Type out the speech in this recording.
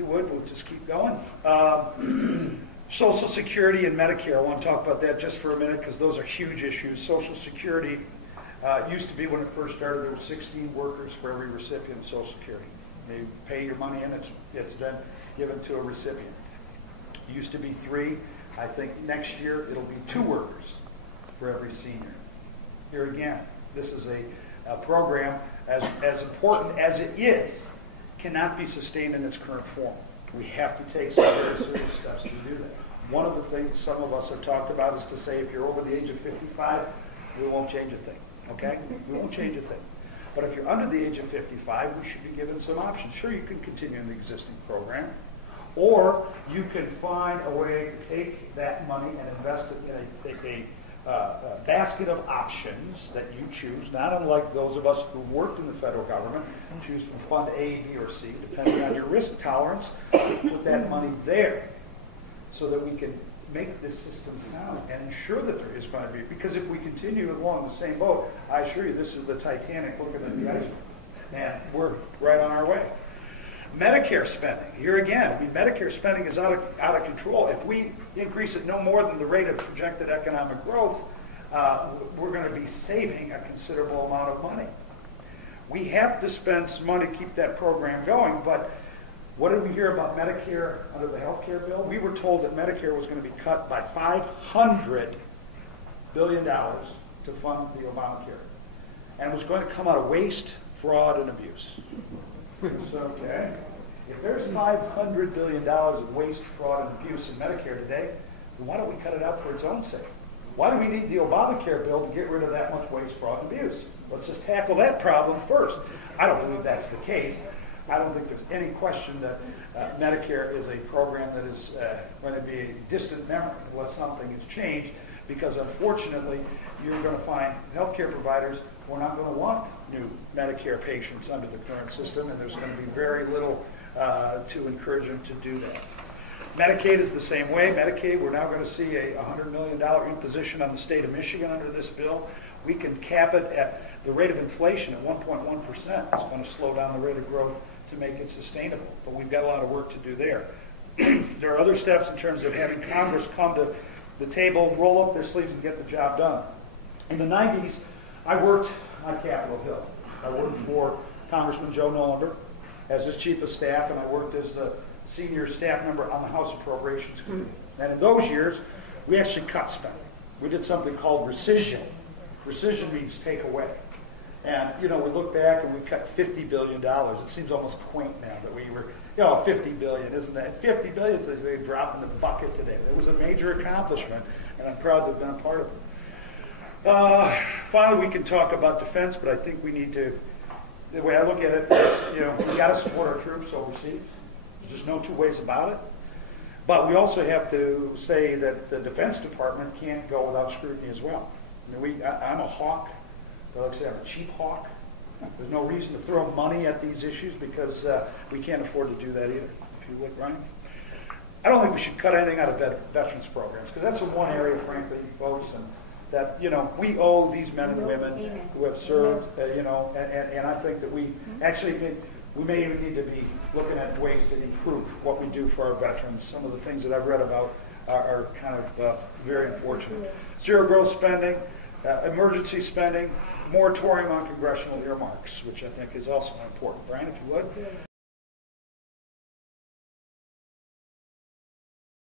you would, we'll just keep going. Social Security and Medicare, I want to talk about that just for a minute because those are huge issues. Social Security used to be, when it first started, there were 16 workers for every recipient of Social Security. They pay your money in, it's then given to a recipient. It used to be 3. I think next year it'll be 2 workers for every senior. Here again, this is a program, as important as it is, cannot be sustained in its current form. We have to take some very serious steps to do that. One of the things some of us have talked about is to say if you're over the age of 55, we won't change a thing, okay? We won't change a thing. But if you're under the age of 55, we should be given some options. Sure, you can continue in the existing program, or you can find a way to take that money and invest it in a basket of options that you choose, not unlike those of us who worked in the federal government, choose from Fund A, B, or C, depending on your risk tolerance, put that money there so that we can make this system sound and ensure that there is going to be, because if we continue along the same boat, I assure you this is the Titanic looking at the iceberg, and we're right on our way. Medicare spending, here again, I mean, Medicare spending is out of control. If we increase it no more than the rate of projected economic growth, we're going to be saving a considerable amount of money. We have to spend some money to keep that program going, but what did we hear about Medicare under the health care bill? We were told that Medicare was going to be cut by $500 billion to fund the Obamacare. And it was going to come out of waste, fraud, and abuse. So, okay, if there's $500 billion of waste, fraud, and abuse in Medicare today, then why don't we cut it out for its own sake? Why do we need the Obamacare bill to get rid of that much waste, fraud, and abuse? Let's just tackle that problem first. I don't believe that's the case. I don't think there's any question that Medicare is a program that is going to be a distant memory unless something has changed, because unfortunately you're going to find healthcare providers who are not going to want new Medicare patients under the current system, and there's going to be very little to encourage them to do that. Medicaid is the same way. Medicaid, we're now going to see a $100 million imposition on the state of Michigan under this bill. We can cap it at the rate of inflation at 1.1%. It's going to slow down the rate of growth to make it sustainable, but we've got a lot of work to do there. There are other steps in terms of having Congress come to the table, roll up their sleeves, and get the job done. In the 90s, I worked on Capitol Hill. I worked for Congressman Joe Nollenberg as his chief of staff, and I worked as the senior staff member on the House Appropriations Committee. And in those years, we actually cut spending. We did something called rescission. Rescission means take away. And, you know, we look back and we cut $50 billion. It seems almost quaint now that we were, you know, $50 billion, isn't that? $50 billion is a drop in the bucket today. It was a major accomplishment, and I'm proud to have been a part of it. Finally, we can talk about defense, but I think we need to, the way I look at it is, you know, we got to support our troops overseas. There's just no two ways about it. But we also have to say that the Defense Department can't go without scrutiny as well. I mean, I'm a hawk. But like I say, I'm a cheap hawk. There's no reason to throw money at these issues because we can't afford to do that either. If you would, Ryan. I don't think we should cut anything out of veterans programs, because that's the one area, frankly, folks, and that, you know, we owe these men and women who have served, you know, and I think that we actually we may even need to be looking at ways to improve what we do for our veterans. Some of the things that I've read about are kind of very unfortunate. Zero growth spending, emergency spending, moratorium on congressional earmarks, which I think is also important. Brian, if you would.